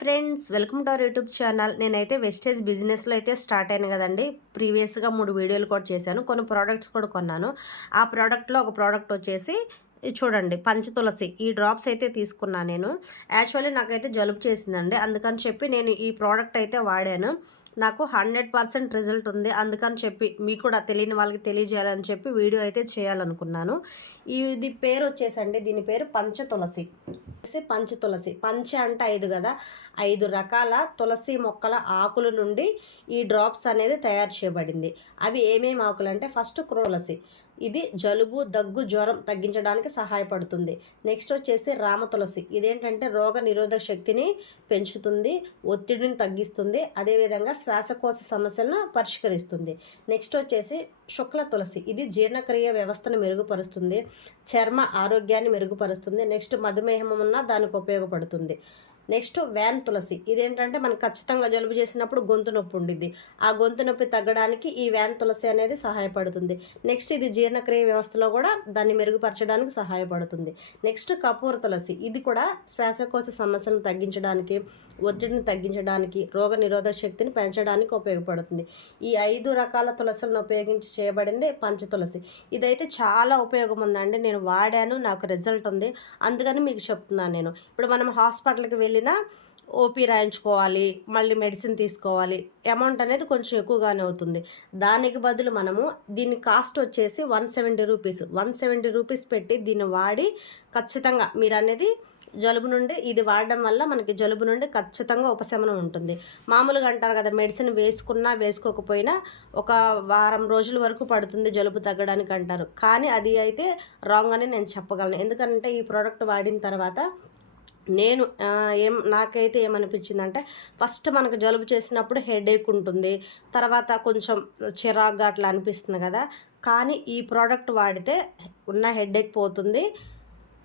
Friends, welcome to our YouTube channel. నేనైతే wastage బిజినెస్లో అయితే స్టార్ట్ అయ్యాను కదండి. ప్రీవియస్గా 3 వీడియోలు కూడా చేశాను, కొన్ని ప్రోడక్ట్స్ కూడా కొన్నాను. ఆ ప్రోడక్ట్లో ఒక ప్రోడక్ట్ వచ్చేసి ఇది చూడండి, పంచతులసి. ఈ డ్రాప్స్ అయితే తీసుకున్నాను నేను. యాక్చువల్లీ నాకైతే జలుబు చేసిందండి, అందుకని చెప్పి నేను ఈ ప్రోడక్ట్ అయితే వాడాను. నాకు 100% రిజల్ట్ ఉంది. అందుకని చెప్పి మీకు కూడా తెలియని వాళ్ళకి తెలియజేయాలని చెప్పి వీడియో అయితే చేయాలనుకున్నాను. ఇది పేరు వచ్చేసండి, దీని పేరు పంచతులసి. పంచతులసి, పంచ అంటే 5 కదా, 5 రకాల తులసి మొక్కల ఆకుల నుండి ఈ డ్రాప్స్ అనేది తయారు చేయబడింది. అవి ఏమేమి ఆకులు అంటే, ఫస్ట్ తులసి, ఇది జలుబు, దగ్గు, జ్వరం తగ్గించడానికి సహాయపడుతుంది. నెక్స్ట్ వచ్చేసి రామ తులసి, ఇదేంటంటే రోగ నిరోధక శక్తిని పెంచుతుంది, ఒత్తిడిని తగ్గిస్తుంది, అదేవిధంగా శ్వాసకోశ సమస్యలను పరిష్కరిస్తుంది. నెక్స్ట్ వచ్చేసి శుక్ల తులసి, ఇది జీర్ణక్రియ వ్యవస్థను మెరుగుపరుస్తుంది, చర్మ ఆరోగ్యాన్ని మెరుగుపరుస్తుంది. నెక్స్ట్ మధుమేహం ఉన్నా దానికి ఉపయోగపడుతుంది. నెక్స్ట్ వ్యాన్ తులసి, ఇదేంటంటే మనకు ఖచ్చితంగా జలుబు చేసినప్పుడు గొంతు నొప్పి ఉండిద్ది, ఆ గొంతు నొప్పి తగ్గడానికి ఈ వ్యాన్ తులసి అనేది సహాయపడుతుంది. నెక్స్ట్ ఇది జీర్ణక్రియ వ్యవస్థలో కూడా దాన్ని మెరుగుపరచడానికి సహాయపడుతుంది. నెక్స్ట్ కపూర తులసి, ఇది కూడా శ్వాసకోశ సమస్యలను తగ్గించడానికి, ఒత్తిడిని తగ్గించడానికి, రోగ నిరోధక శక్తిని పెంచడానికి ఉపయోగపడుతుంది. ఈ 5 రకాల తులసులను ఉపయోగించి చేయబడింది పంచతులసి. ఇదైతే చాలా ఉపయోగం ఉందండి, నేను వాడాను, నాకు రిజల్ట్ ఉంది, అందుకని మీకు చెప్తున్నాను నేను. ఇప్పుడు మనం హాస్పిటల్కి వెళ్ళినా ఓపీ రాయించుకోవాలి, మళ్ళీ మెడిసిన్ తీసుకోవాలి, అమౌంట్ అనేది కొంచెం ఎక్కువగానే అవుతుంది. దానికి బదులు మనము దీని కాస్ట్ వచ్చేసి 170 రూపీస్, 170 రూపీస్ పెట్టి దీన్ని వాడి ఖచ్చితంగా మీరు అనేది జలుబు నుండి, ఇది వాడడం వల్ల మనకి జలుబు నుండి ఖచ్చితంగా ఉపశమనం ఉంటుంది. మామూలుగా అంటారు కదా, మెడిసిన్ వేసుకున్నా వేసుకోకపోయినా ఒక వారం రోజుల వరకు పడుతుంది జలుబు తగ్గడానికి అంటారు, కానీ అది అయితే రాంగ్ అని నేను చెప్పగలను. ఎందుకంటే ఈ ప్రోడక్ట్ వాడిన తర్వాత నేను నాకైతే ఏమనిపించిందంటే, ఫస్ట్ మనకు జలుబు చేసినప్పుడు హెడేక్ ఉంటుంది, తర్వాత కొంచెం చిరాగ్గా అట్లా అనిపిస్తుంది కదా, కానీ ఈ ప్రోడక్ట్ వాడితే ఉన్న హెడేక్ పోతుంది,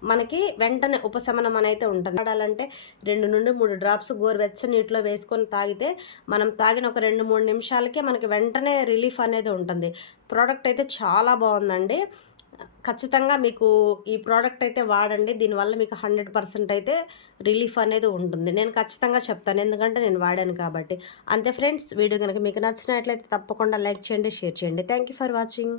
మనకి వెంటనే ఉపశమనం అనేది ఉంటుంది. వాడాలంటే 2 నుండి 3 డ్రాప్స్ గోరువెచ్చని నీటిలో వేసుకొని తాగితే, మనం తాగిన ఒక 2-3 నిమిషాలకే మనకి వెంటనే రిలీఫ్ అనేది ఉంటుంది. ప్రోడక్ట్ అయితే చాలా బాగుందండి. ఖచ్చితంగా మీకు ఈ ప్రోడక్ట్ అయితే వాడండి, దీనివల్ల మీకు 100% అయితే రిలీఫ్ అనేది ఉంటుంది. నేను ఖచ్చితంగా చెప్తాను, ఎందుకంటే నేను వాడాను కాబట్టి. అంతే ఫ్రెండ్స్, వీడియో కనుక మీకు నచ్చినట్లయితే తప్పకుండా లైక్ చేయండి, షేర్ చేయండి. Thank you for watching.